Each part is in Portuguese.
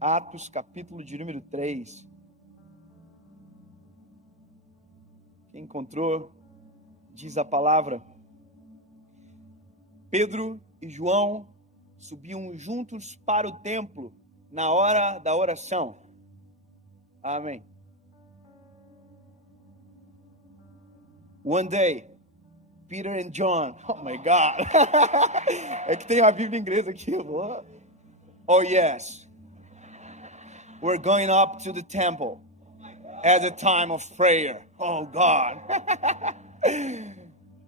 Atos, capítulo de número 3. Quem encontrou, diz a palavra: Pedro e João subiam juntos para o templo na hora da oração. Amém. One day, Peter and John. Oh my God. É que tem uma Bíblia em inglês aqui. Oh yes. We're going up to the temple at the time of prayer. Oh God.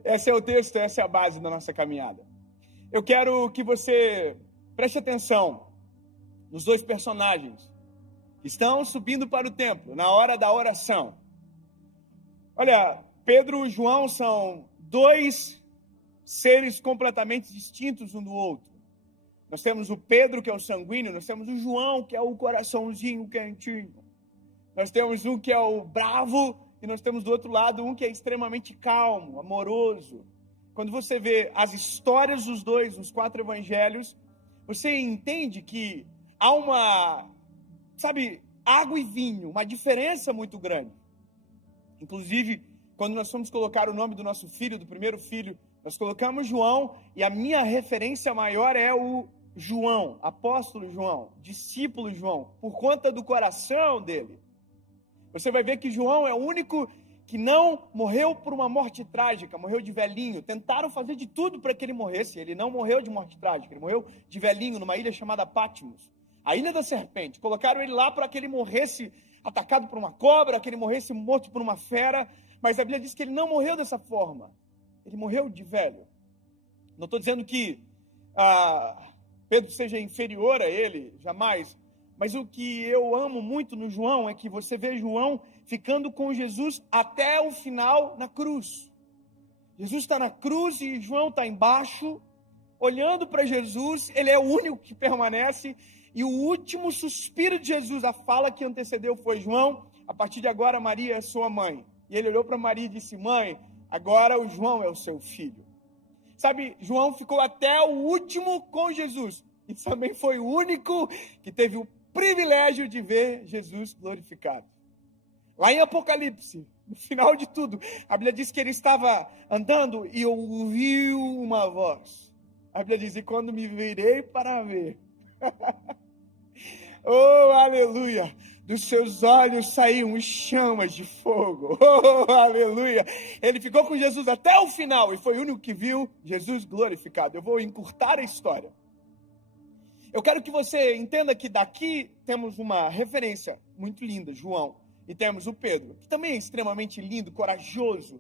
Esse é o texto, essa é a base da nossa caminhada. Eu quero que você preste atenção nos dois personagens que estão subindo para o templo na hora da oração. Olha, Pedro e João são dois seres completamente distintos um do outro. Nós temos o Pedro, que é o sanguíneo, nós temos o João, que é o coraçãozinho quentinho. Nós temos um que é o bravo, e nós temos do outro lado um que é extremamente calmo, amoroso. Quando você vê as histórias dos dois, nos 4 evangelhos, você entende que há uma, água e vinho, uma diferença muito grande. Inclusive, quando nós fomos colocar o nome do nosso filho, do primeiro filho, nós colocamos João, e a minha referência maior é o João, apóstolo João, discípulo João, por conta do coração dele. Você vai ver que João é o único que não morreu por uma morte trágica, morreu de velhinho. Tentaram fazer de tudo para que ele morresse. Ele não morreu de morte trágica, ele morreu de velhinho numa ilha chamada Patmos, a ilha da serpente. Colocaram ele lá para que ele morresse atacado por uma cobra, que ele morresse morto por uma fera, mas a Bíblia diz que ele não morreu dessa forma. Ele morreu de velho. Não estou dizendo que Pedro seja inferior a ele, jamais. Mas o que eu amo muito no João é que você vê João ficando com Jesus até o final na cruz. Jesus está na cruz e João está embaixo, olhando para Jesus. Ele é o único que permanece. E o último suspiro de Jesus, a fala que antecedeu foi: João, a partir de agora Maria é sua mãe. E ele olhou para Maria e disse: mãe, agora o João é o seu filho. João ficou até o último com Jesus. E também foi o único que teve o privilégio de ver Jesus glorificado. Lá em Apocalipse, no final de tudo, a Bíblia diz que ele estava andando e ouviu uma voz. A Bíblia diz: e quando me virei para ver, oh, aleluia, dos seus olhos saíam chamas de fogo. Oh, aleluia. Ele ficou com Jesus até o final e foi o único que viu Jesus glorificado. Eu vou encurtar a história. Eu quero que você entenda que daqui temos uma referência muito linda, João, e temos o Pedro, que também é extremamente lindo, corajoso.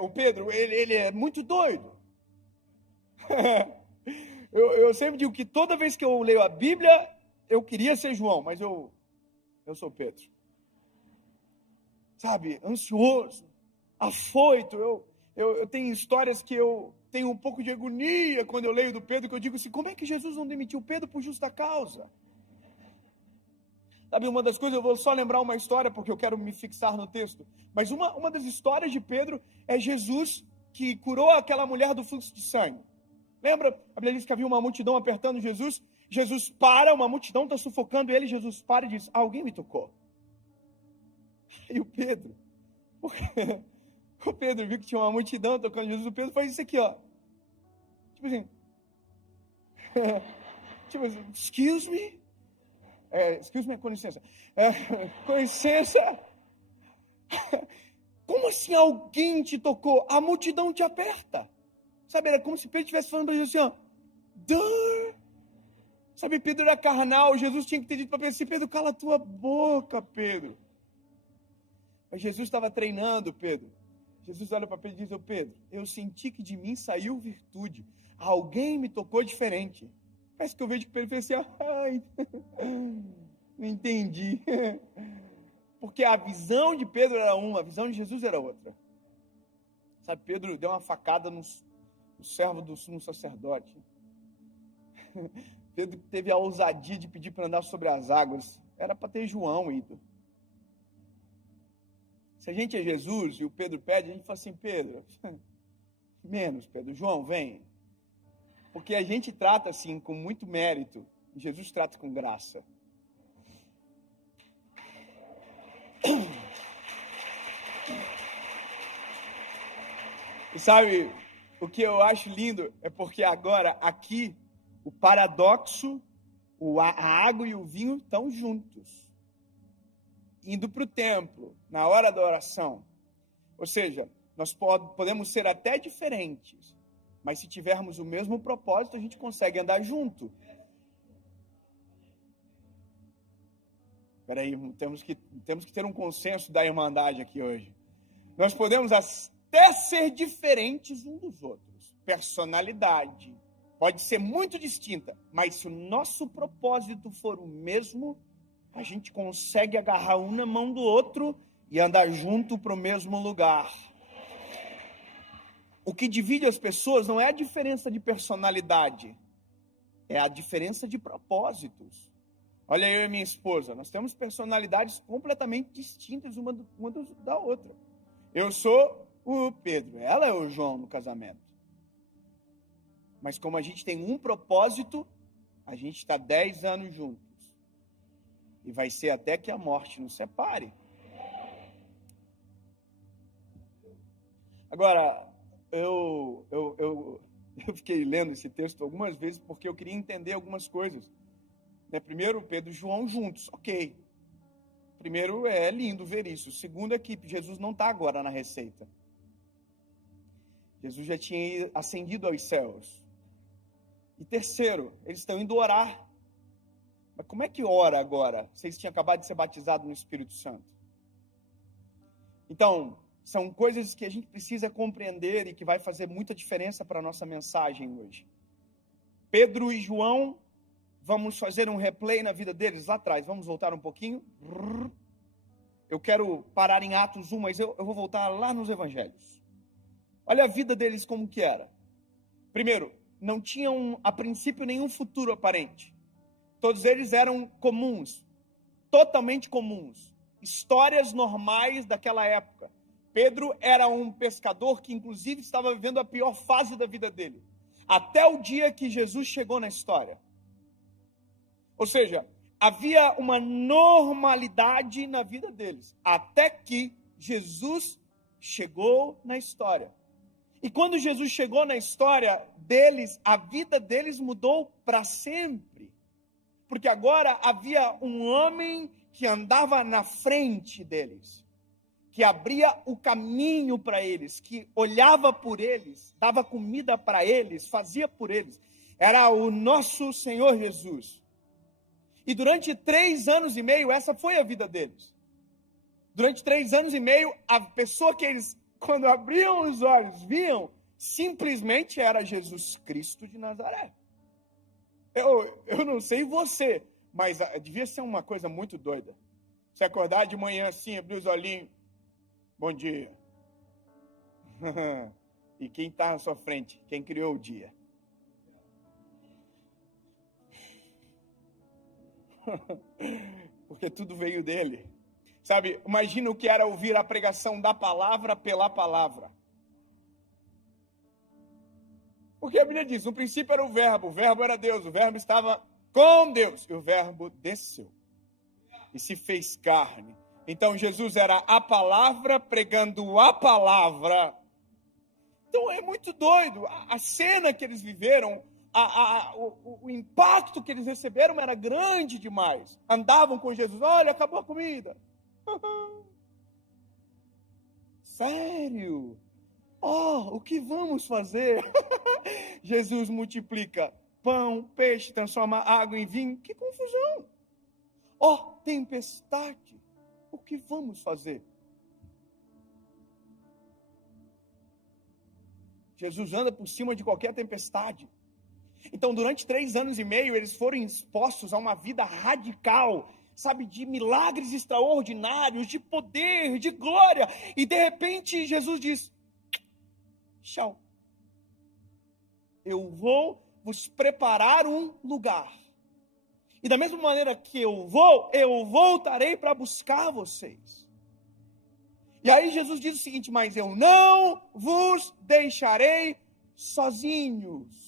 O Pedro, ele é muito doido. Eu sempre digo que toda vez que eu leio a Bíblia, eu queria ser João, mas eu sou Pedro. Ansioso, afoito. Eu tenho histórias que eu tenho um pouco de agonia quando eu leio do Pedro, que eu digo assim: como é que Jesus não demitiu Pedro por justa causa? Uma das coisas, eu vou só lembrar uma história, porque eu quero me fixar no texto, mas uma das histórias de Pedro é Jesus que curou aquela mulher do fluxo de sangue. Lembra? A Bíblia diz que havia uma multidão apertando Jesus. Jesus para, uma multidão está sufocando ele. Jesus para e diz: alguém me tocou. E o Pedro viu que tinha uma multidão tocando Jesus. O Pedro faz isso aqui, ó. Excuse me. Excuse me, com licença. Com licença. Como assim alguém te tocou? A multidão te aperta. Era como se Pedro estivesse falando para Jesus assim, ó. Pedro era carnal. Jesus tinha que ter dito para Pedro assim: Pedro, cala a tua boca, Pedro. Mas Jesus estava treinando Pedro. Jesus olha para Pedro e diz: ô Pedro, eu senti que de mim saiu virtude. Alguém me tocou diferente. Parece que eu vejo que Pedro fez assim: ai, não entendi. Porque a visão de Pedro era uma, a visão de Jesus era outra. Pedro deu uma facada no servo do sumo sacerdote. Pedro teve a ousadia de pedir para andar sobre as águas. Era para ter João ido. Se a gente é Jesus e o Pedro pede, a gente fala assim: Pedro, menos, Pedro. João, vem. Porque a gente trata assim com muito mérito E Jesus trata com graça. E sabe, o que eu acho lindo é porque agora, aqui, o paradoxo, a água e o vinho estão juntos. Indo para o templo, na hora da oração. Ou seja, nós podemos ser até diferentes, mas se tivermos o mesmo propósito, a gente consegue andar junto. Espera aí, temos que ter um consenso da irmandade aqui hoje. Nós podemos até ser diferentes uns dos outros. Personalidade pode ser muito distinta, mas se o nosso propósito for o mesmo, a gente consegue agarrar um na mão do outro e andar junto para o mesmo lugar. O que divide as pessoas não é a diferença de personalidade, é a diferença de propósitos. Olha, eu e minha esposa, nós temos personalidades completamente distintas uma da outra. Eu sou o Pedro, ela é o João no casamento. Mas como a gente tem um propósito, a gente está 10 anos juntos. E vai ser até que a morte nos separe. Agora, eu fiquei lendo esse texto algumas vezes porque eu queria entender algumas coisas. Primeiro, Pedro e João juntos, ok. Primeiro, é lindo ver isso. Segundo, é que Jesus não está agora na receita. Jesus já tinha ascendido aos céus. E terceiro, eles estão indo orar. Mas como é que ora agora? Vocês tinham acabado de ser batizados no Espírito Santo. Então, são coisas que a gente precisa compreender e que vai fazer muita diferença para a nossa mensagem hoje. Pedro e João, vamos fazer um replay na vida deles lá atrás. Vamos voltar um pouquinho. Eu quero parar em Atos 1, mas eu vou voltar lá nos Evangelhos. Olha a vida deles como que era. Primeiro, não tinham a princípio nenhum futuro aparente. Todos eles eram comuns, totalmente comuns. Histórias normais daquela época. Pedro era um pescador que inclusive estava vivendo a pior fase da vida dele. Até o dia que Jesus chegou na história. Ou seja, havia uma normalidade na vida deles, até que Jesus chegou na história. E quando Jesus chegou na história deles, a vida deles mudou para sempre. Porque agora havia um homem que andava na frente deles, que abria o caminho para eles, que olhava por eles, dava comida para eles, fazia por eles. Era o nosso Senhor Jesus. E durante 3 anos e meio, essa foi a vida deles. Durante 3 anos e meio, a pessoa que eles, quando abriam os olhos, viam, simplesmente era Jesus Cristo de Nazaré. Eu não sei você, mas devia ser uma coisa muito doida. Você acordar de manhã assim, abrir os olhinhos, bom dia. E quem está na sua frente? Quem criou o dia? Porque tudo veio dele. Sabe, imagina o que era ouvir a pregação da palavra pela palavra. Porque a Bíblia diz, no princípio era o verbo era Deus, o verbo estava com Deus, e o verbo desceu e se fez carne. Então Jesus era a palavra pregando a palavra. Então é muito doido, a cena que eles viveram, o impacto que eles receberam era grande demais. Andavam com Jesus, olha, acabou a comida. Sério? O que vamos fazer? Jesus multiplica pão, peixe, transforma água em vinho. Que confusão! Tempestade. O que vamos fazer? Jesus anda por cima de qualquer tempestade. Então, durante 3 anos e meio, eles foram expostos a uma vida radical, sabe, de milagres extraordinários, de poder, de glória. E, de repente, Jesus diz, tchau. Eu vou vos preparar um lugar. E da mesma maneira que eu voltarei para buscar vocês. E aí Jesus diz o seguinte, mas eu não vos deixarei sozinhos.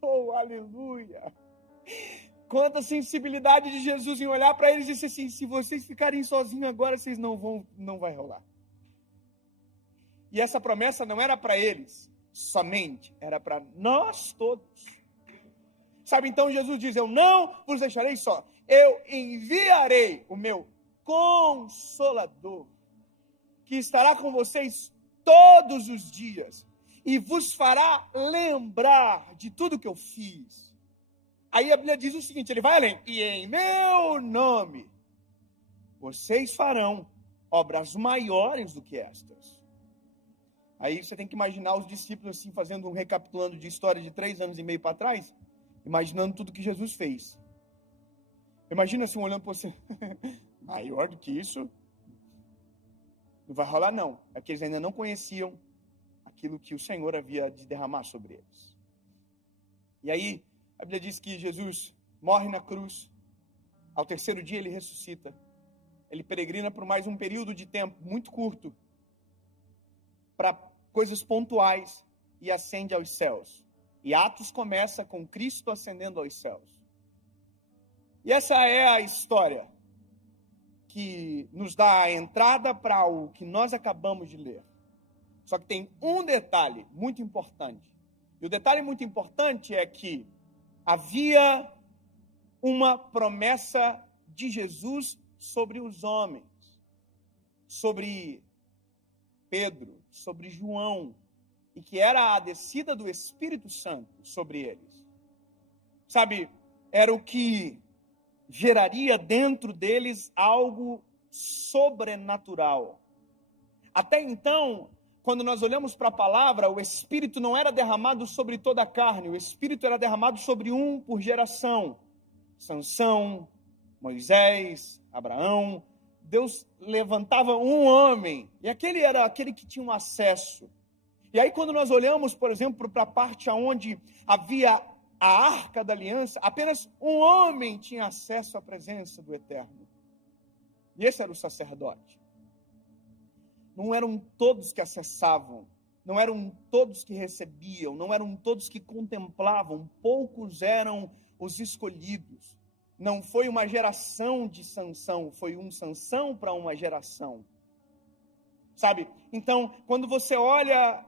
Oh, aleluia. Quanta sensibilidade de Jesus em olhar para eles e dizer assim, se vocês ficarem sozinhos agora, vocês não vai rolar. E essa promessa não era para eles somente, era para nós todos. Sabe, então Jesus diz, eu não vos deixarei só, eu enviarei o meu Consolador, que estará com vocês todos os dias, e vos fará lembrar de tudo que eu fiz. Aí a Bíblia diz o seguinte, ele vai além, e em meu nome, vocês farão obras maiores do que estas. Aí você tem que imaginar os discípulos assim, fazendo um recapitulando de história de 3 anos e meio para trás, imaginando tudo que Jesus fez. Imagina assim, olhando para você, maior do que isso, não vai rolar não. É que eles ainda não conheciam aquilo que o Senhor havia de derramar sobre eles. E aí, a Bíblia diz que Jesus morre na cruz, ao 3º dia ele ressuscita, ele peregrina por mais um período de tempo muito curto, para coisas pontuais, e ascende aos céus. E Atos começa com Cristo ascendendo aos céus. E essa é a história que nos dá a entrada para o que nós acabamos de ler. Só que tem um detalhe muito importante. E o detalhe muito importante é que havia uma promessa de Jesus sobre os homens, sobre Pedro, sobre João, e que era a descida do Espírito Santo sobre eles. Sabe, era o que geraria dentro deles algo sobrenatural. Até então, quando nós olhamos para a palavra, o Espírito não era derramado sobre toda a carne, o Espírito era derramado sobre um por geração. Sansão, Moisés, Abraão. Deus levantava um homem, e aquele era aquele que tinha um acesso. E aí quando nós olhamos, por exemplo, para a parte onde havia a Arca da Aliança, apenas um homem tinha acesso à presença do Eterno. E esse era o sacerdote. Não eram todos que acessavam, não eram todos que recebiam, não eram todos que contemplavam, poucos eram os escolhidos. Não foi uma geração de Sansão, foi um Sansão para uma geração. Sabe? Então, quando você olha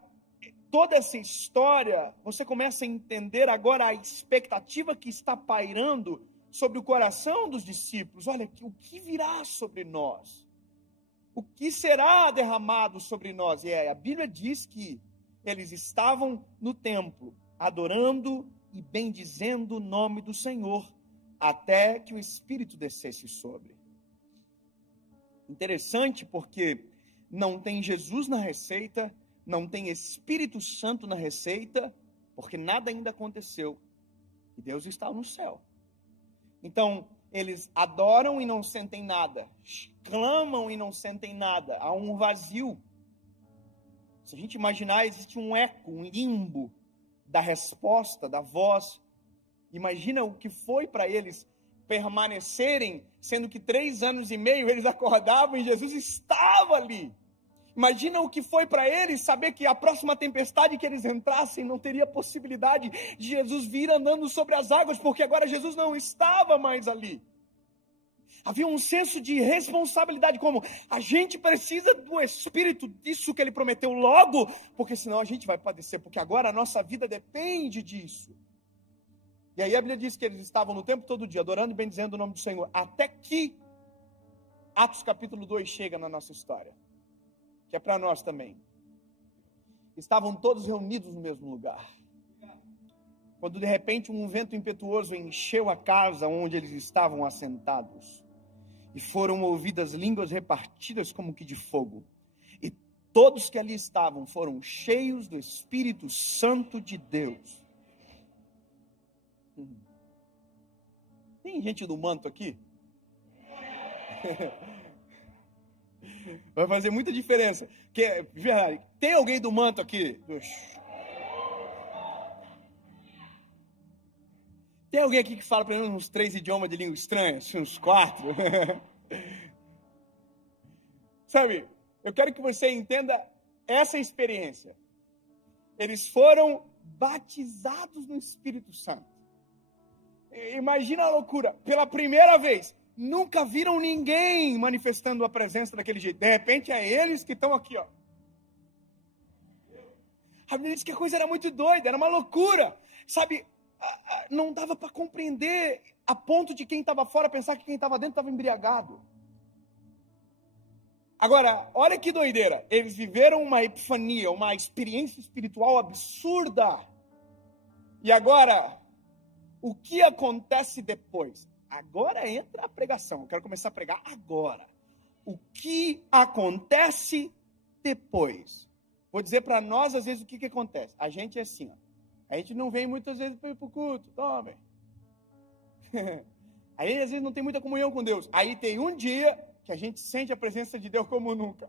toda essa história, você começa a entender agora a expectativa que está pairando sobre o coração dos discípulos. Olha, o que virá sobre nós? O que será derramado sobre nós? E a Bíblia diz que eles estavam no templo, adorando e bendizendo o nome do Senhor, até que o Espírito descesse sobre. Interessante porque não tem Jesus na receita, não tem Espírito Santo na receita, porque nada ainda aconteceu. E Deus está no céu. Então, eles adoram e não sentem nada. Clamam e não sentem nada. Há um vazio. Se a gente imaginar, existe um eco, um limbo da resposta, da voz. Imagina o que foi para eles permanecerem, sendo que 3 anos e meio eles acordavam e Jesus estava ali. Imagina o que foi para eles saber que a próxima tempestade que eles entrassem não teria possibilidade de Jesus vir andando sobre as águas, porque agora Jesus não estava mais ali. Havia um senso de responsabilidade, como a gente precisa do Espírito, disso que ele prometeu logo, porque senão a gente vai padecer, porque agora a nossa vida depende disso. E aí a Bíblia diz que eles estavam no tempo todo dia, adorando e bendizendo o nome do Senhor, até que Atos capítulo 2 chega na nossa história, que é para nós também. Estavam todos reunidos no mesmo lugar. Quando de repente um vento impetuoso encheu a casa onde eles estavam assentados, e foram ouvidas línguas repartidas como que de fogo. E todos que ali estavam foram cheios do Espírito Santo de Deus. Tem gente do manto aqui? Vai fazer muita diferença. Tem alguém do manto aqui? Tem alguém aqui que fala pelo menos uns 3 idiomas de língua estranha? Assim, uns 4? Sabe, eu quero que você entenda essa experiência. Eles foram batizados no Espírito Santo. Imagina a loucura. Pela primeira vez, nunca viram ninguém manifestando a presença daquele jeito. De repente, é eles que estão aqui, ó. A Bíblia diz que a coisa era muito doida, era uma loucura. Sabe, não dava para compreender a ponto de quem estava fora pensar que quem estava dentro estava embriagado. Agora, olha que doideira. Eles viveram uma epifania, uma experiência espiritual absurda. E agora, o que acontece depois? Agora entra a pregação. Eu quero começar a pregar agora. O que acontece depois? Vou dizer para nós, às vezes, o que acontece. A gente é assim, ó. A gente não vem muitas vezes para o culto. Tome. Aí, às vezes, não tem muita comunhão com Deus. Aí tem um dia que a gente sente a presença de Deus como nunca.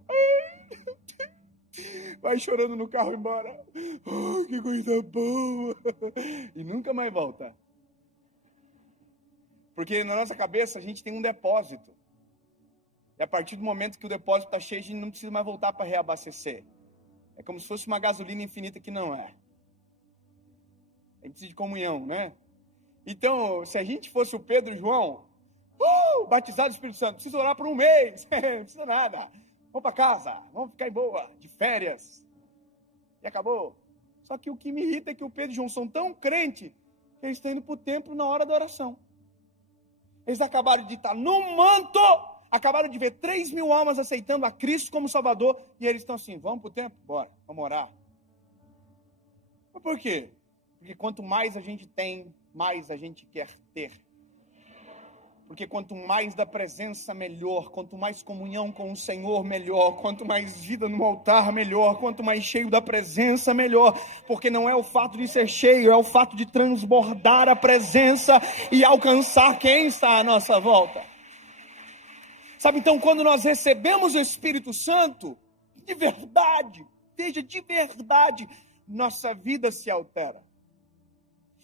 Vai chorando no carro embora. Oh, que coisa boa. E nunca mais volta. Porque na nossa cabeça a gente tem um depósito. E a partir do momento que o depósito está cheio, a gente não precisa mais voltar para reabastecer. É como se fosse uma gasolina infinita que não é. A gente precisa de comunhão, né? Então, se a gente fosse o Pedro e João, batizado do Espírito Santo, precisa orar por um mês, não precisa nada. Vamos para casa, vamos ficar em boa, de férias. E acabou. Só que o que me irrita é que o Pedro e João são tão crentes que eles estão indo para o templo na hora da oração. Eles acabaram de estar no manto, acabaram de ver 3.000 almas aceitando a Cristo como Salvador, e eles estão assim, vamos para o templo? Bora, vamos orar. Mas por quê? Porque quanto mais a gente tem, mais a gente quer ter. Porque quanto mais da presença, melhor. Quanto mais comunhão com o Senhor, melhor. Quanto mais vida no altar, melhor. Quanto mais cheio da presença, melhor. Porque não é o fato de ser cheio, é o fato de transbordar a presença e alcançar quem está à nossa volta. Sabe, então, quando nós recebemos o Espírito Santo, de verdade, veja, de verdade, nossa vida se altera.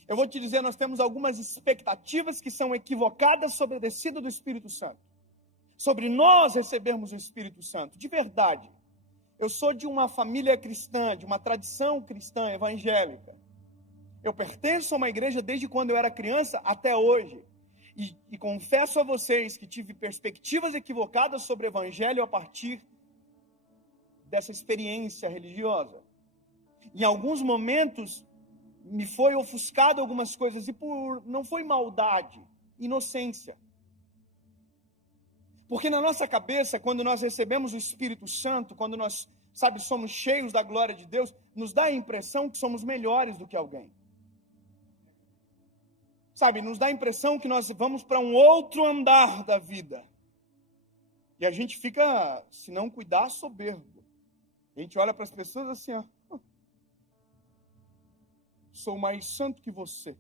Eu vou te dizer, nós temos algumas expectativas que são equivocadas sobre a descida do Espírito Santo. Sobre nós recebermos o Espírito Santo, de verdade. Eu sou de uma família cristã, de uma tradição cristã evangélica. Eu pertenço a uma igreja desde quando eu era criança até hoje. E confesso a vocês que tive perspectivas equivocadas sobre o evangelho a partir dessa experiência religiosa. Em alguns momentos, me foi ofuscado algumas coisas, e não foi maldade, inocência. Porque na nossa cabeça, quando nós recebemos o Espírito Santo, quando nós, somos cheios da glória de Deus, nos dá a impressão que somos melhores do que alguém. Nos dá a impressão que nós vamos para um outro andar da vida. E a gente fica, se não cuidar, soberbo. A gente olha para as pessoas assim, ó. Sou mais santo que você.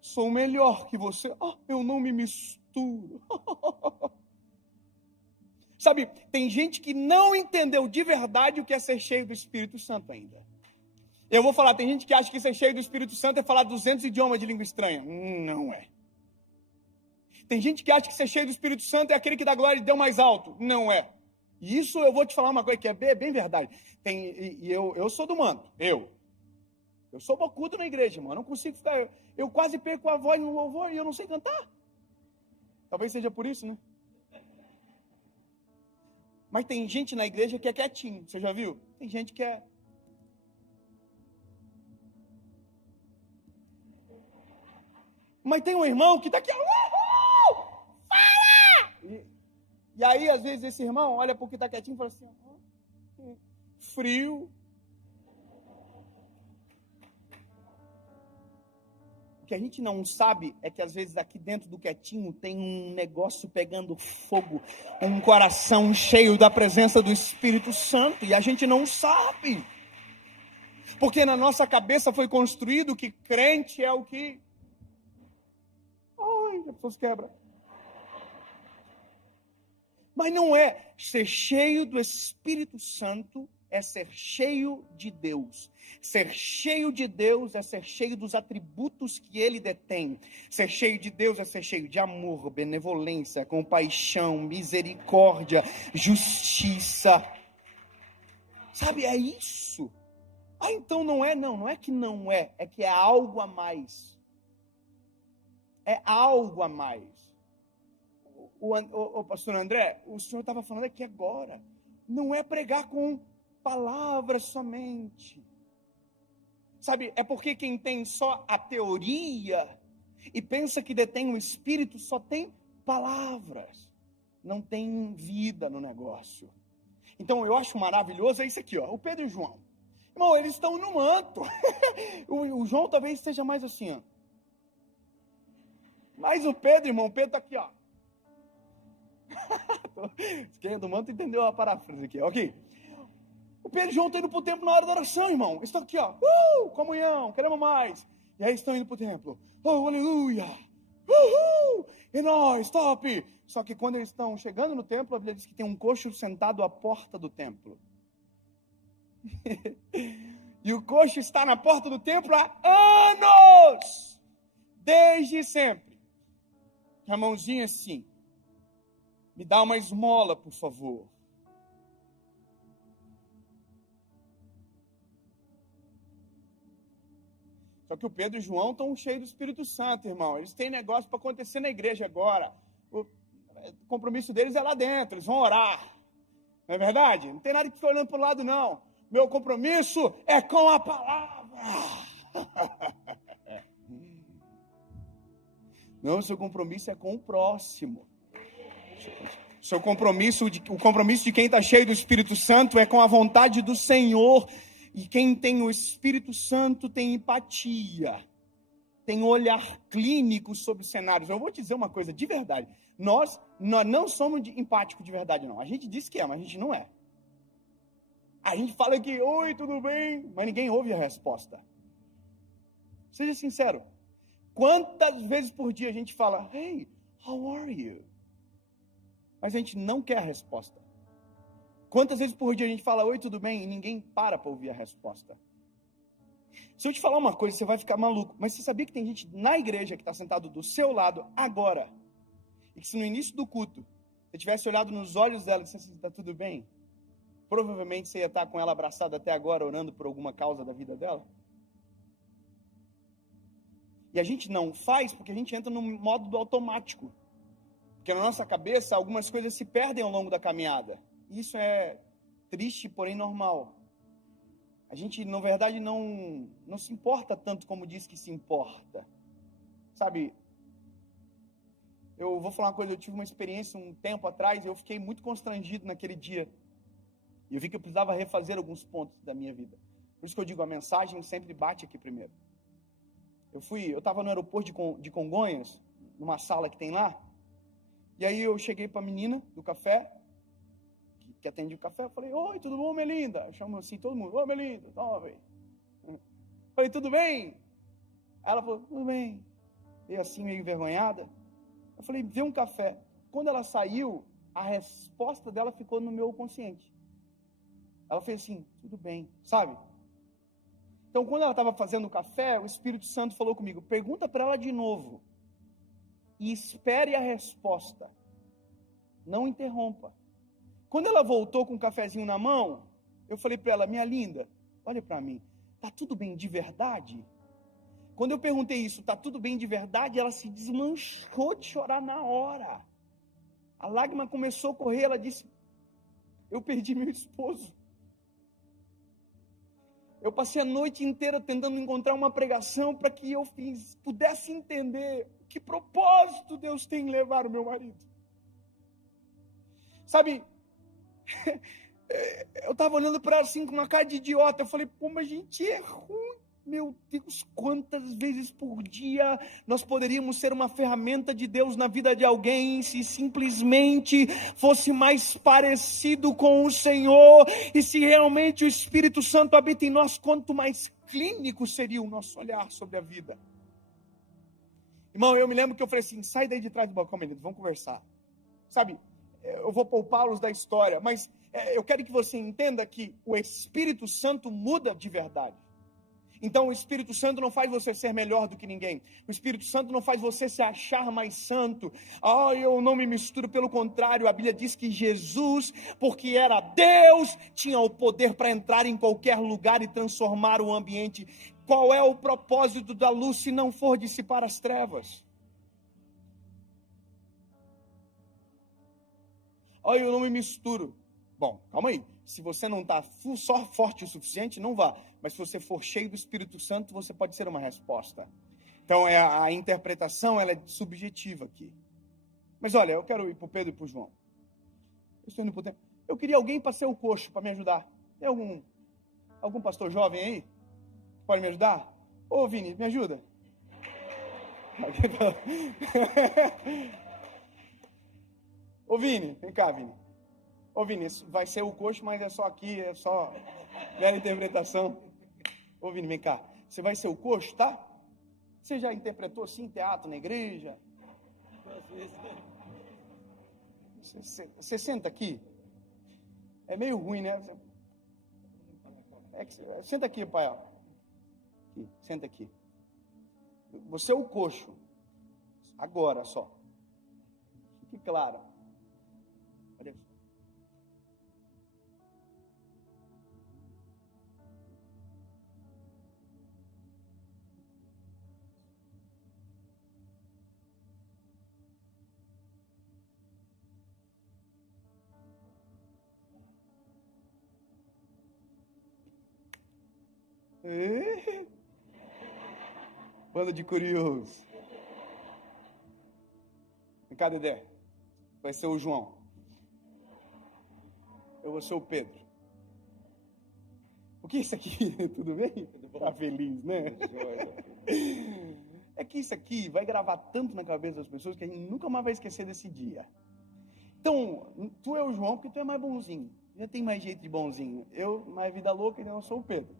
Sou melhor que você. Eu não me misturo. Tem gente que não entendeu de verdade o que é ser cheio do Espírito Santo ainda. Eu vou falar, tem gente que acha que ser cheio do Espírito Santo é falar 200 idiomas de língua estranha. Não é. Tem gente que acha que ser cheio do Espírito Santo é aquele que dá glória de Deus mais alto. Não é. E isso eu vou te falar uma coisa que é bem verdade. Eu sou do manto. Eu sou bocudo na igreja, mano. Eu não consigo ficar. Eu quase perco a voz no louvor e eu não sei cantar. Talvez seja por isso, né? Mas tem gente na igreja que é quietinho. Você já viu? Tem gente que é. Mas tem um irmão que está aqui. Fala! E aí, às vezes, esse irmão olha para o que está quietinho e fala assim, frio. O que a gente não sabe é que, às vezes, aqui dentro do quietinho tem um negócio pegando fogo, um coração cheio da presença do Espírito Santo, e a gente não sabe. Porque na nossa cabeça foi construído que crente é o que... Ai, as pessoas quebram. Mas não é. Ser cheio do Espírito Santo é ser cheio de Deus. Ser cheio de Deus é ser cheio dos atributos que Ele detém. Ser cheio de Deus é ser cheio de amor, benevolência, compaixão, misericórdia, justiça. É isso. Ah, então não é? Não é que não é, é que é algo a mais. É algo a mais. O pastor André, o senhor estava falando aqui agora, não é pregar com palavras somente. Sabe, é porque quem tem só a teoria e pensa que detém o Espírito só tem palavras, não tem vida no negócio. Então eu acho maravilhoso, é isso aqui, ó, o Pedro e o João. Irmão, eles estão no manto. o João talvez seja mais assim, ó. Mas o Pedro, irmão, o Pedro está aqui, ó. Quem é do manto entendeu a paráfrase aqui, ok? O Pedro e o João estão indo para o templo na hora da oração, irmão. Eles estão aqui, ó. Comunhão, queremos mais. E aí estão indo para o templo. Oh, aleluia. E nós, top. Só que quando eles estão chegando no templo, a Bíblia diz que tem um coxo sentado à porta do templo. E o coxo está na porta do templo há anos. Desde sempre. Com a mãozinha assim. Me dá uma esmola, por favor. Só que o Pedro e o João estão cheios do Espírito Santo, irmão. Eles têm negócio para acontecer na igreja agora. O compromisso deles é lá dentro, eles vão orar. Não é verdade? Não tem nada que ficar olhando para o lado, não. Meu compromisso é com a palavra. Não, seu compromisso é com o próximo. O compromisso de quem está cheio do Espírito Santo é com a vontade do Senhor. E quem tem o Espírito Santo tem empatia, tem olhar clínico sobre cenários. Eu vou te dizer uma coisa de verdade. Nós não somos empáticos de verdade, não. A gente diz que é, mas a gente não é. A gente fala que, oi, tudo bem? Mas ninguém ouve a resposta. Seja sincero. Quantas vezes por dia a gente fala, hey, how are you? Mas a gente não quer a resposta. Quantas vezes por dia a gente fala, oi, tudo bem? E ninguém para ouvir a resposta. Se eu te falar uma coisa, você vai ficar maluco. Mas você sabia que tem gente na igreja que está sentado do seu lado agora? E que se no início do culto, você tivesse olhado nos olhos dela e dissesse, está tudo bem? Provavelmente você ia estar com ela abraçada até agora, orando por alguma causa da vida dela. E a gente não faz porque a gente entra no modo do automático. Porque na nossa cabeça, algumas coisas se perdem ao longo da caminhada. Isso é triste, porém normal. A gente, na verdade, não se importa tanto como diz que se importa. Sabe, eu vou falar uma coisa, eu tive uma experiência um tempo atrás, e eu fiquei muito constrangido naquele dia. E eu vi que eu precisava refazer alguns pontos da minha vida. Por isso que eu digo, a mensagem sempre bate aqui primeiro. Eu estava no aeroporto de Congonhas, numa sala que tem lá, e aí eu cheguei para a menina do café, que atende o café, eu falei, oi, tudo bom, Melinda? Eu chamo assim, todo mundo, oi, Melinda, toma, velho. Falei, tudo bem? Ela falou, tudo bem. E assim, meio envergonhada. Eu falei, vê um café. Quando ela saiu, a resposta dela ficou no meu consciente. Ela fez assim, tudo bem, sabe? Então, quando ela estava fazendo o café, o Espírito Santo falou comigo, pergunta para ela de novo. E espere a resposta. Não interrompa. Quando ela voltou com um cafezinho na mão, eu falei para ela, minha linda, olha para mim, tá tudo bem de verdade? Quando eu perguntei isso, tá tudo bem de verdade? Ela se desmanchou de chorar na hora. A lágrima começou a correr, ela disse, eu perdi meu esposo. Eu passei a noite inteira tentando encontrar uma pregação para que eu pudesse entender que propósito Deus tem em levar o meu marido. Sabe, eu estava olhando para ela assim com uma cara de idiota. Eu falei, pô, mas a gente é ruim. Meu Deus, quantas vezes por dia nós poderíamos ser uma ferramenta de Deus na vida de alguém se simplesmente fosse mais parecido com o Senhor e se realmente o Espírito Santo habita em nós, quanto mais clínico seria o nosso olhar sobre a vida. Irmão, eu me lembro que eu falei assim, sai daí de trás do balcão, menino, vamos conversar. Sabe, eu vou poupá-los da história, mas eu quero que você entenda que o Espírito Santo muda de verdade. Então o Espírito Santo não faz você ser melhor do que ninguém. O Espírito Santo não faz você se achar mais santo. Eu não me misturo, pelo contrário, a Bíblia diz que Jesus, porque era Deus, tinha o poder para entrar em qualquer lugar e transformar o ambiente. Qual é o propósito da luz se não for dissipar as trevas? Eu não me misturo. Bom, calma aí. Se você não está só forte o suficiente, não vá. Mas se você for cheio do Espírito Santo, você pode ser uma resposta. Então, a interpretação ela é subjetiva aqui. Mas olha, eu quero ir para o Pedro e para o João. Eu estou indo para o tempo. Eu queria alguém para ser o coxo, para me ajudar. Tem algum pastor jovem aí? Pode me ajudar? Ô, Vini, me ajuda. Ô, Vini, vem cá, Vini. Ô, Vini, vai ser o coxo, mas é só aqui, é só mera interpretação. Ô, Vini, vem cá. Você vai ser o coxo, tá? Você já interpretou assim, teatro na igreja? Você senta aqui. É meio ruim, né? Senta aqui, pai. Aqui, senta aqui. Você é o coxo. Agora só. Fique claro. Olha isso. Banda de curiosos. Vem cá, Dedé. Vai ser o João. Eu vou ser o Pedro. O que é isso aqui? Tudo bem? Tá feliz, né? É que isso aqui vai gravar tanto na cabeça das pessoas que a gente nunca mais vai esquecer desse dia. Então, tu é o João porque tu é mais bonzinho. Já tem mais jeito de bonzinho. Eu, mais vida louca, então eu sou o Pedro.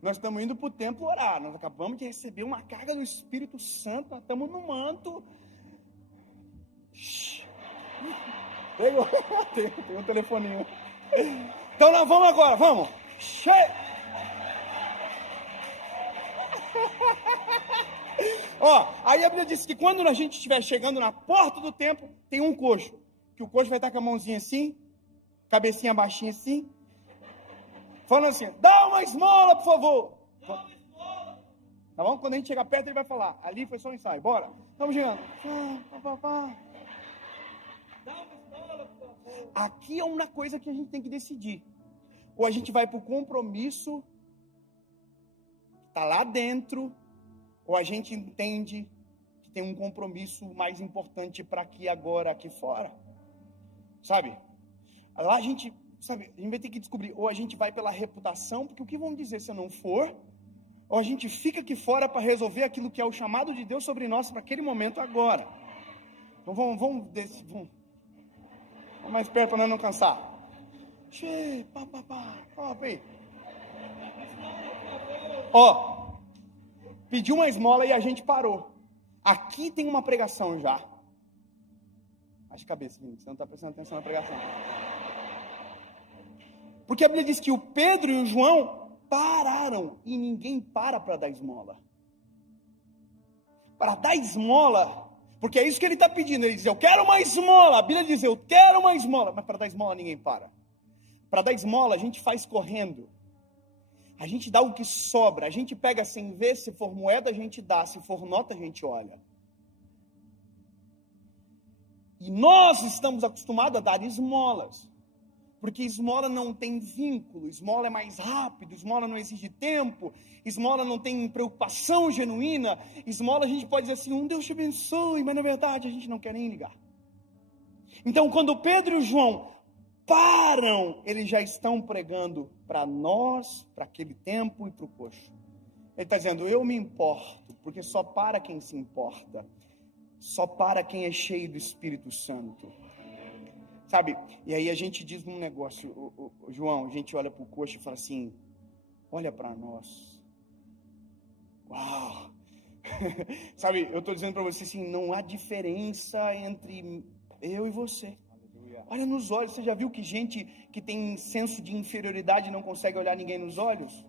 Nós estamos indo para o templo orar. Nós acabamos de receber uma carga do Espírito Santo. Nós estamos no manto. Tem um telefoninho. Então nós vamos agora, vamos. Aí a Bíblia diz que quando a gente estiver chegando na porta do templo, tem um coxo. Que o coxo vai estar com a mãozinha assim, cabecinha baixinha assim, falando assim, dá uma esmola, por favor. Dá uma esmola. Tá bom? Quando a gente chegar perto, ele vai falar, ali foi só um ensaio, bora. Estamos chegando. Dá uma esmola, por favor. Aqui é uma coisa que a gente tem que decidir. Ou a gente vai para o compromisso, está lá dentro, ou a gente entende que tem um compromisso mais importante para aqui agora, aqui fora. Sabe? Lá a gente vai ter que descobrir, ou a gente vai pela reputação, porque o que vão dizer se eu não for, ou a gente fica aqui fora para resolver aquilo que é o chamado de Deus sobre nós para aquele momento agora. Então vamos mais perto para nós não cansar. Pediu uma esmola e a gente parou. Aqui tem uma pregação já. Baixa a cabeça, você não está prestando atenção na pregação. Porque a Bíblia diz que o Pedro e o João pararam e ninguém para dar esmola. Para dar esmola, porque é isso que ele está pedindo. Ele diz, eu quero uma esmola. A Bíblia diz, eu quero uma esmola. Mas para dar esmola ninguém para. Para dar esmola a gente faz correndo. A gente dá o que sobra. A gente pega sem ver, se for moeda a gente dá, se for nota a gente olha. E nós estamos acostumados a dar esmolas. Porque esmola não tem vínculo, esmola é mais rápido, esmola não exige tempo, esmola não tem preocupação genuína, esmola a gente pode dizer assim, Deus te abençoe, mas na verdade a gente não quer nem ligar. Então quando Pedro e o João param, eles já estão pregando para nós, para aquele tempo e para o coxo. Ele está dizendo, eu me importo, porque só para quem se importa, só para quem é cheio do Espírito Santo. Sabe, e aí a gente diz um negócio, João, a gente olha para o coxo e fala assim, olha para nós. Uau! Sabe, eu estou dizendo para você assim, não há diferença entre eu e você. Olha nos olhos, você já viu que gente que tem senso de inferioridade não consegue olhar ninguém nos olhos?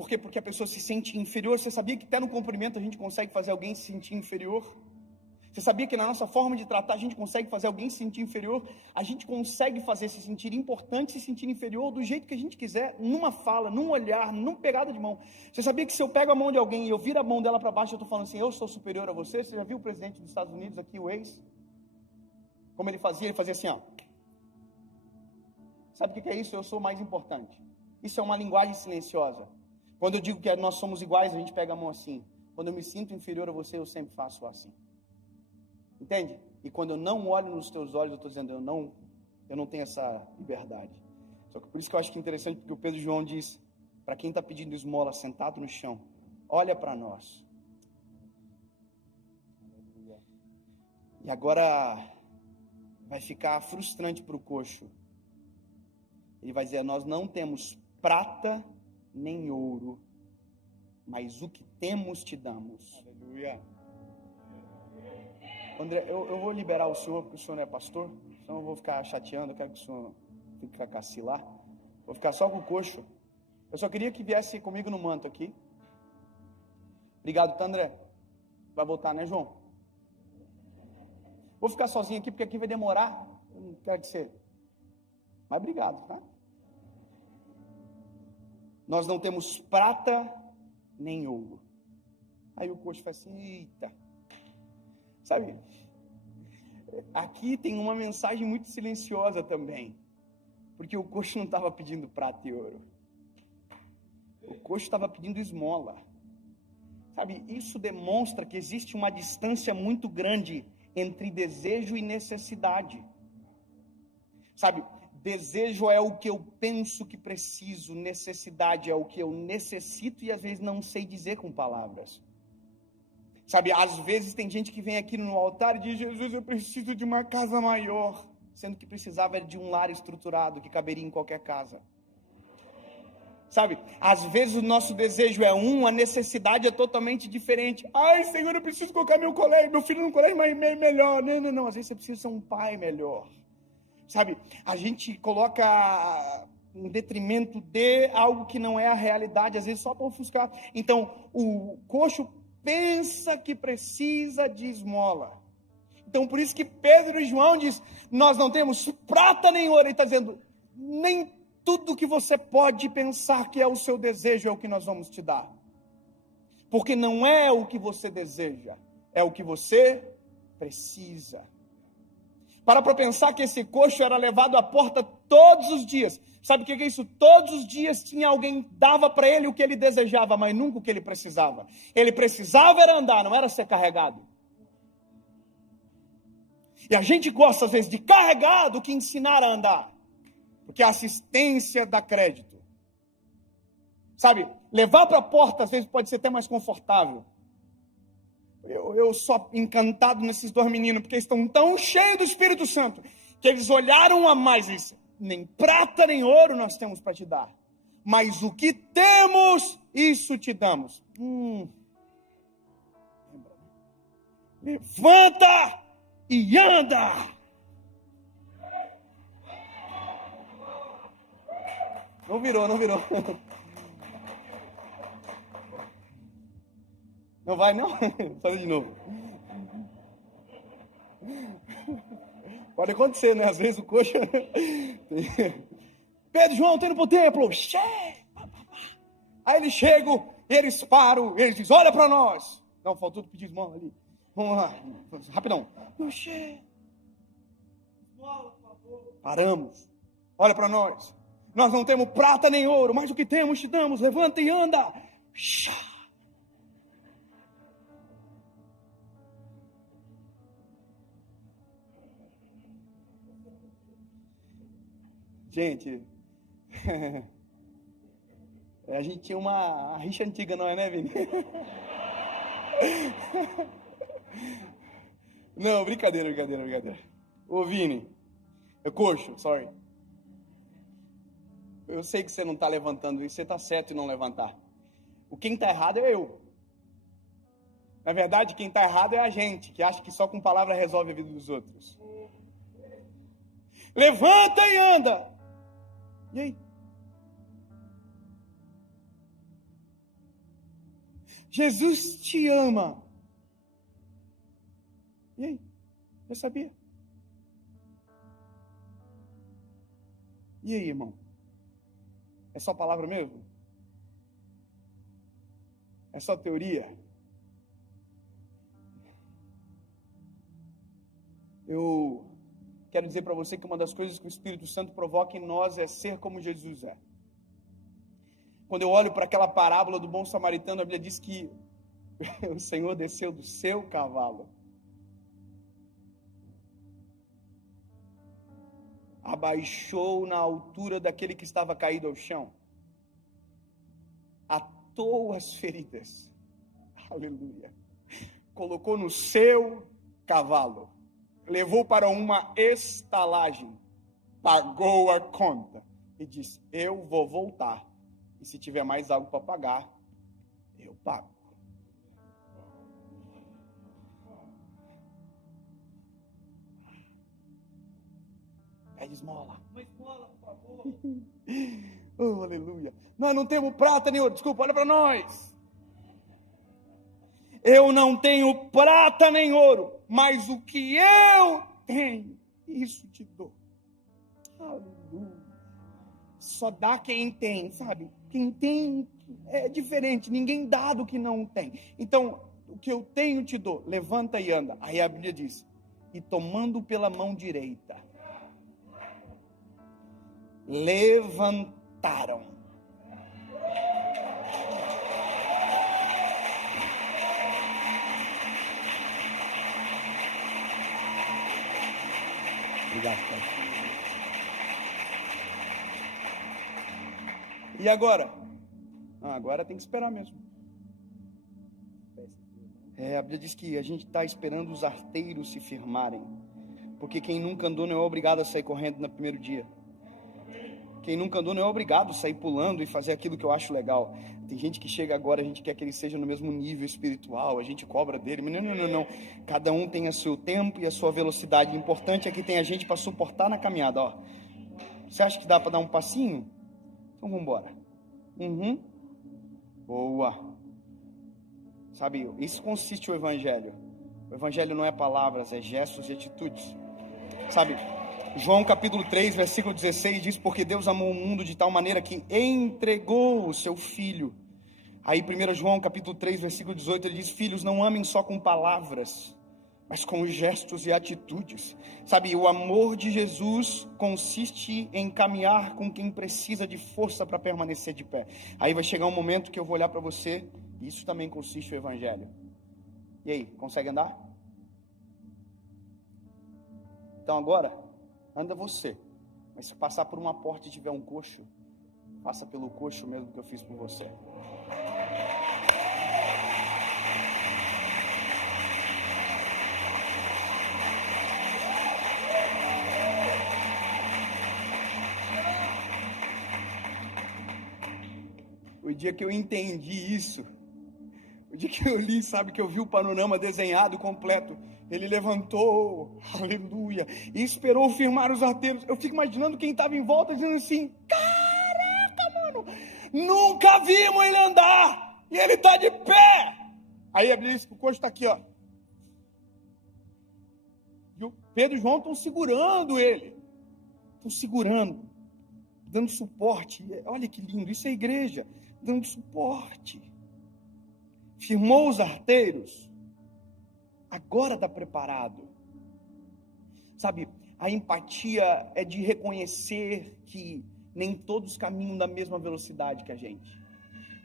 Por quê? Porque a pessoa se sente inferior. Você sabia que até no cumprimento a gente consegue fazer alguém se sentir inferior? Você sabia que na nossa forma de tratar a gente consegue fazer alguém se sentir inferior? A gente consegue fazer se sentir importante, se sentir inferior do jeito que a gente quiser, numa fala, num olhar, numa pegada de mão. Você sabia que se eu pego a mão de alguém e eu viro a mão dela para baixo, eu estou falando assim, eu sou superior a você? Você já viu o presidente dos Estados Unidos aqui, o ex? Como ele fazia? Ele fazia assim, ó. Sabe o que é isso? Eu sou mais importante. Isso é uma linguagem silenciosa. Quando eu digo que nós somos iguais, a gente pega a mão assim. Quando eu me sinto inferior a você, eu sempre faço assim. Entende? E quando eu não olho nos teus olhos, eu estou dizendo, eu não tenho essa liberdade. Só que por isso que eu acho que é interessante, porque o Pedro João diz, para quem está pedindo esmola sentado no chão, olha para nós. E agora vai ficar frustrante para o coxo. Ele vai dizer, nós não temos prata nem ouro, mas o que temos te damos. Aleluia. André, eu vou liberar o senhor, porque o senhor não é pastor, então eu vou ficar chateando, eu quero que o senhor fique com a Cassi lá. Vou ficar só com o coxo. Eu só queria que viesse comigo no manto aqui. Obrigado, tá, André? Vai voltar, né, João? Vou ficar sozinho aqui, porque aqui vai demorar. Eu não quero que você... Mas obrigado, tá? Nós não temos prata nem ouro. Aí o coxo fala assim, eita. Sabe, aqui tem uma mensagem muito silenciosa também, porque o coxo não estava pedindo prata e ouro, o coxo estava pedindo esmola. Sabe, isso demonstra que existe uma distância muito grande entre desejo e necessidade. Sabe, desejo é o que eu penso que preciso, necessidade é o que eu necessito e às vezes não sei dizer com palavras. Sabe, às vezes tem gente que vem aqui no altar e diz, Jesus, eu preciso de uma casa maior, sendo que precisava de um lar estruturado, que caberia em qualquer casa. Sabe, às vezes o nosso desejo é a necessidade é totalmente diferente. Ai, Senhor, eu preciso colocar meu filho no colégio melhor. Não, às vezes você precisa ser um pai melhor. Sabe, a gente coloca em detrimento de algo que não é a realidade, às vezes só para ofuscar. Então, o coxo pensa que precisa de esmola. Então, por isso que Pedro e João diz, nós não temos prata nem ouro. Ele está dizendo, nem tudo que você pode pensar que é o seu desejo é o que nós vamos te dar. Porque não é o que você deseja, é o que você precisa. Para pensar que esse coxo era levado à porta todos os dias. Sabe o que é isso? Todos os dias tinha alguém, dava para ele o que ele desejava, mas nunca o que ele precisava. Ele precisava era andar, não era ser carregado. E a gente gosta às vezes de carregar do que ensinar a andar. Porque a assistência dá crédito. Sabe, levar para a porta às vezes pode ser até mais confortável. Eu sou encantado nesses dois meninos, porque eles estão tão cheios do Espírito Santo, que eles olharam a mais e disseram, nem prata nem ouro nós temos para te dar, mas o que temos, isso te damos. Levanta e anda. Não virou. Não vai, não? Faz de novo. Pode acontecer, né? Às vezes o coxo... Pedro e João, estão indo pro templo. Aí eles chegam, eles param, eles dizem, olha para nós. Não, faltou pedir esmola ali. Vamos lá, rapidão. Paramos. Olha para nós. Nós não temos prata nem ouro, mas o que temos te damos. Levanta e anda. Gente, a gente tinha uma rixa antiga, não é, né, Vini? Não, brincadeira. Ô, Vini, coxo, sorry. Eu sei que você não está levantando isso, você está certo em não levantar. Quem está errado é eu. Na verdade, quem está errado é a gente, que acha que só com palavra resolve a vida dos outros. Levanta e anda. E aí? Jesus te ama. E aí? Já sabia? E aí, irmão? É só palavra mesmo? É só teoria? Eu quero dizer para você que uma das coisas que o Espírito Santo provoca em nós é ser como Jesus é. Quando eu olho para aquela parábola do bom samaritano, a Bíblia diz que o Senhor desceu do seu cavalo, abaixou na altura daquele que estava caído ao chão, atou as feridas, aleluia, colocou no seu cavalo, levou para uma estalagem, pagou a conta e disse: eu vou voltar, e se tiver mais algo para pagar, eu pago. Pede esmola. Uma esmola, por favor. Oh, aleluia. Nós não temos prata nem ouro. Desculpa, olha para nós. Eu não tenho prata nem ouro, mas o que eu tenho, isso te dou. Aleluia. Só dá quem tem, sabe? Quem tem é diferente. Ninguém dá do que não tem. Então, o que eu tenho te dou. Levanta e anda. Aí a Bíblia diz: e tomando pela mão direita, levantaram. Obrigado, Pai. E agora? Agora tem que esperar mesmo. A Bíblia diz que a gente está esperando os arteiros se firmarem, porque quem nunca andou não é obrigado a sair correndo no primeiro dia. Quem nunca andou não é obrigado a sair pulando e fazer aquilo que eu acho legal. Tem gente que chega agora, a gente quer que ele seja no mesmo nível espiritual, a gente cobra dele, mas não. Cada um tem o seu tempo e a sua velocidade. O importante é que tem a gente para suportar na caminhada, ó. Você acha que dá para dar um passinho? Então vamos embora. Boa. Sabe, isso consiste o Evangelho. O Evangelho não é palavras, é gestos e atitudes. Sabe, João capítulo 3, versículo 16 diz: porque Deus amou o mundo de tal maneira que entregou o seu Filho. Aí 1 João capítulo 3, versículo 18, ele diz: filhos, não amem só com palavras, mas com gestos e atitudes. Sabe, o amor de Jesus consiste em caminhar com quem precisa de força para permanecer de pé. Aí vai chegar um momento que eu vou olhar para você, e isso também consiste no Evangelho. E aí, consegue andar? Então agora, anda você. Mas se passar por uma porta e tiver um coxo, passa pelo coxo mesmo que eu fiz por você. O dia que eu entendi isso, o dia que eu li, sabe, que eu vi o panorama desenhado completo, ele levantou, aleluia, e esperou firmar os arteiros. Eu fico imaginando quem estava em volta dizendo assim: caraca, mano, nunca vimos ele andar, e ele está de pé. Aí a Bíblia diz que o coxo está aqui, ó. Viu? Pedro e João estão segurando ele, dando suporte. Olha que lindo, isso é igreja, dando suporte. Firmou os arteiros, agora está preparado. Sabe, a empatia é de reconhecer que nem todos caminham da mesma velocidade que a gente.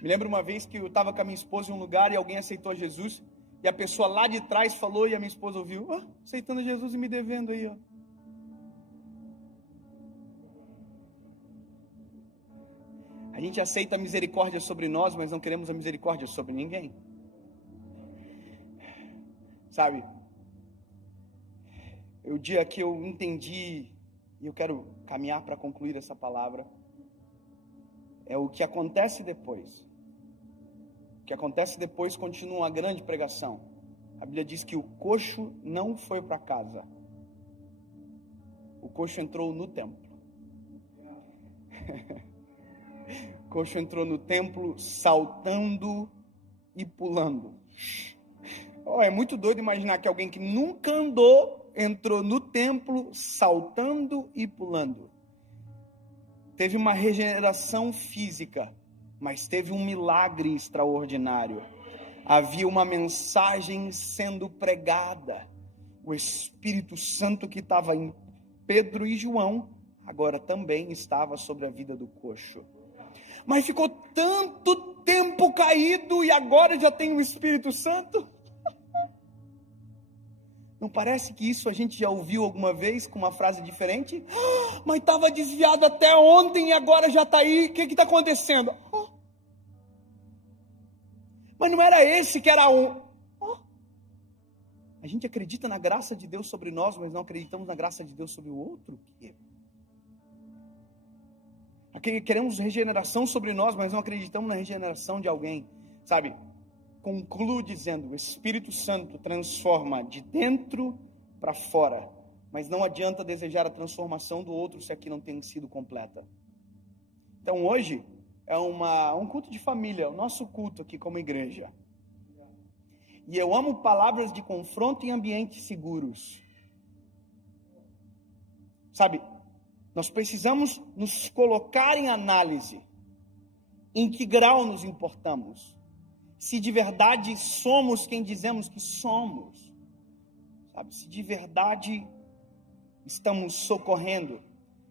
Me lembro uma vez que eu estava com a minha esposa em um lugar e alguém aceitou Jesus, e a pessoa lá de trás falou, e a minha esposa ouviu: aceitando Jesus e me devendo aí, ó. A gente aceita a misericórdia sobre nós, mas não queremos a misericórdia sobre ninguém. Sabe, o dia que eu entendi, e eu quero caminhar para concluir essa palavra, é o que acontece depois. O que acontece depois continua uma grande pregação. A Bíblia diz que o coxo não foi para casa. O coxo entrou no templo. O coxo entrou no templo saltando e pulando. É muito doido imaginar que alguém que nunca andou, entrou no templo saltando e pulando. Teve uma regeneração física, mas teve um milagre extraordinário. Havia uma mensagem sendo pregada. O Espírito Santo que estava em Pedro e João, agora também estava sobre a vida do coxo. Mas ficou tanto tempo caído e agora já tem o Espírito Santo? Não parece que isso a gente já ouviu alguma vez com uma frase diferente? Mas estava desviado até ontem e agora já está aí, o que está acontecendo? Mas não era esse que era um... A gente acredita na graça de Deus sobre nós, mas não acreditamos na graça de Deus sobre o outro? Queremos regeneração sobre nós, mas não acreditamos na regeneração de alguém, sabe? Concluo dizendo, o Espírito Santo transforma de dentro para fora, mas não adianta desejar a transformação do outro se aqui não tem sido completa. Então hoje é um culto de família, o nosso culto aqui como igreja. E eu amo palavras de confronto em ambientes seguros. Sabe, nós precisamos nos colocar em análise. Em que grau nos importamos? Se de verdade somos quem dizemos que somos. Sabe, se de verdade estamos socorrendo.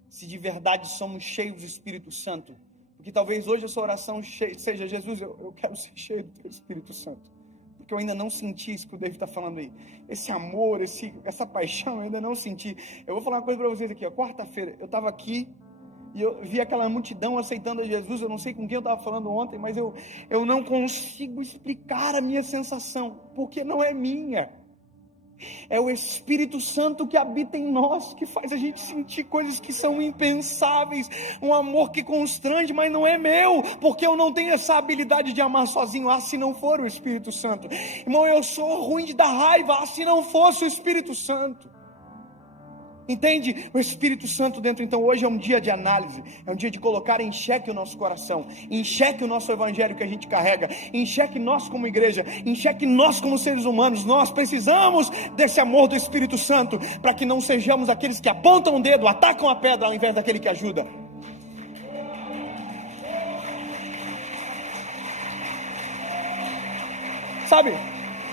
Se de verdade somos cheios do Espírito Santo. Porque talvez hoje a sua oração seja, Jesus, eu quero ser cheio do Teu Espírito Santo. Porque eu ainda não senti isso que o David está falando aí. Esse amor, essa paixão, eu ainda não senti. Eu vou falar uma coisa para vocês aqui. Quarta-feira, eu estava aqui e eu vi aquela multidão aceitando a Jesus. Eu não sei com quem eu estava falando ontem, mas eu não consigo explicar a minha sensação. Porque não é minha. É o Espírito Santo que habita em nós, que faz a gente sentir coisas que são impensáveis, um amor que constrange, mas não é meu, porque eu não tenho essa habilidade de amar sozinho, se não for o Espírito Santo. Irmão, eu sou ruim de dar raiva, se não fosse o Espírito Santo. Entende? O Espírito Santo dentro. Então hoje é um dia de análise, é um dia de colocar em xeque o nosso coração, em xeque o nosso evangelho que a gente carrega, em xeque nós como igreja, em xeque nós como seres humanos. Nós precisamos desse amor do Espírito Santo, para que não sejamos aqueles que apontam o dedo, atacam a pedra, ao invés daquele que ajuda. Sabe?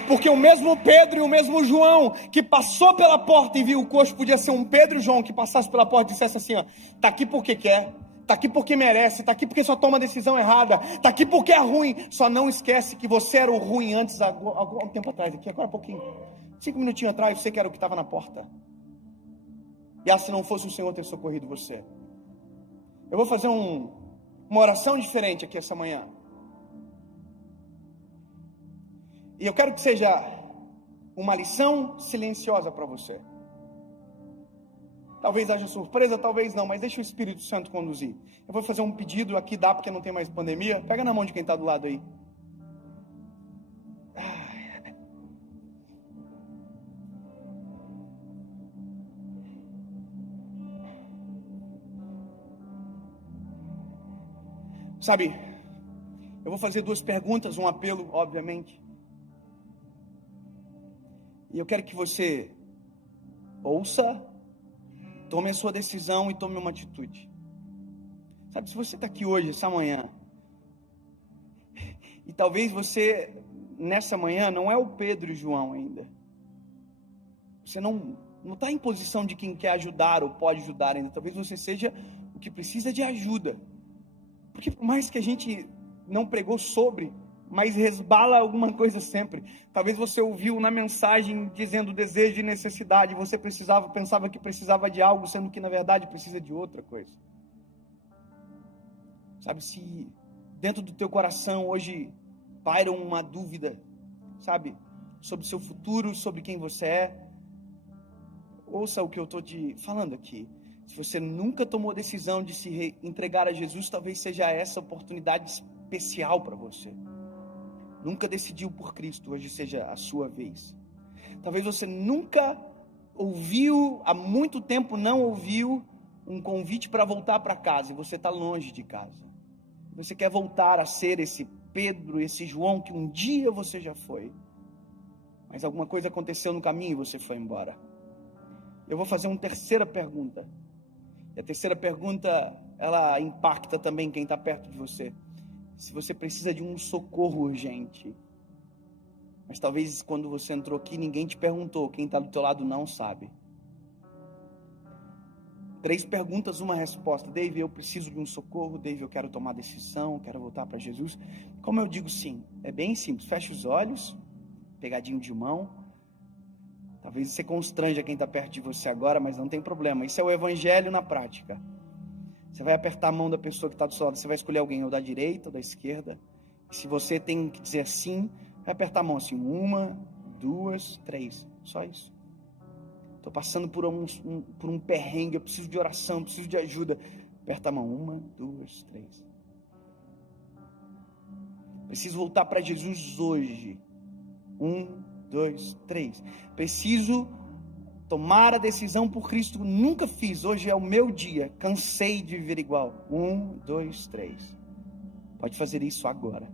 Porque o mesmo Pedro e o mesmo João que passou pela porta e viu o coxo, podia ser um Pedro e João que passasse pela porta e dissesse assim, ó, tá aqui porque quer, tá aqui porque merece, tá aqui porque só toma a decisão errada, tá aqui porque é ruim. Só não esquece que você era o ruim antes, algum tempo atrás, aqui agora há pouquinho, 5 minutinhos atrás, você que era o que estava na porta. E se não fosse o Senhor ter socorrido você. Eu vou fazer uma oração diferente aqui essa manhã. E eu quero que seja uma lição silenciosa para você. Talvez haja surpresa, talvez não, mas deixa o Espírito Santo conduzir. Eu vou fazer um pedido aqui, dá porque não tem mais pandemia. Pega na mão de quem está do lado aí. Sabe, eu vou fazer 2 perguntas, um apelo, obviamente. E eu quero que você ouça, tome a sua decisão e tome uma atitude. Sabe, se você está aqui hoje, essa manhã, e talvez você, nessa manhã, não é o Pedro e o João ainda. Você não está em posição de quem quer ajudar ou pode ajudar ainda. Talvez você seja o que precisa de ajuda. Porque por mais que a gente não pregou sobre, mas resbala alguma coisa sempre. Talvez você ouviu na mensagem dizendo desejo e necessidade, você pensava que precisava de algo, sendo que na verdade precisa de outra coisa. Sabe, se dentro do teu coração hoje paira uma dúvida, sabe, sobre o seu futuro, sobre quem você é, ouça o que eu estou te falando aqui. Se você nunca tomou decisão de se entregar a Jesus, talvez seja essa oportunidade especial para você. Nunca decidiu por Cristo, hoje seja a sua vez. Talvez você nunca ouviu, há muito tempo não ouviu um convite para voltar para casa, e você está longe de casa. Você quer voltar a ser esse Pedro, esse João que um dia você já foi, mas alguma coisa aconteceu no caminho e você foi embora. Eu vou fazer uma terceira pergunta. E a terceira pergunta, ela impacta também quem está perto de você. Se você precisa de um socorro urgente, mas talvez quando você entrou aqui, ninguém te perguntou, quem está do teu lado não sabe. 3 perguntas, uma resposta. Dave, eu preciso de um socorro. Dave, eu quero tomar decisão, quero voltar para Jesus. Como eu digo sim? É bem simples. Fecha os olhos, pegadinho de mão. Talvez você constranja quem está perto de você agora, mas não tem problema. Isso é o evangelho na prática. Você vai apertar a mão da pessoa que está do seu lado. Você vai escolher alguém ou da direita ou da esquerda. E se você tem que dizer sim, vai apertar a mão assim. 1, 2, 3. Só isso. Estou passando por um perrengue, eu preciso de oração, eu preciso de ajuda. Aperta a mão, 1, 2, 3. Preciso voltar para Jesus hoje. 1, 2, 3. Preciso tomar a decisão por Cristo. Nunca fiz, hoje é o meu dia. Cansei de viver igual. 1, 2, 3. Pode fazer isso agora.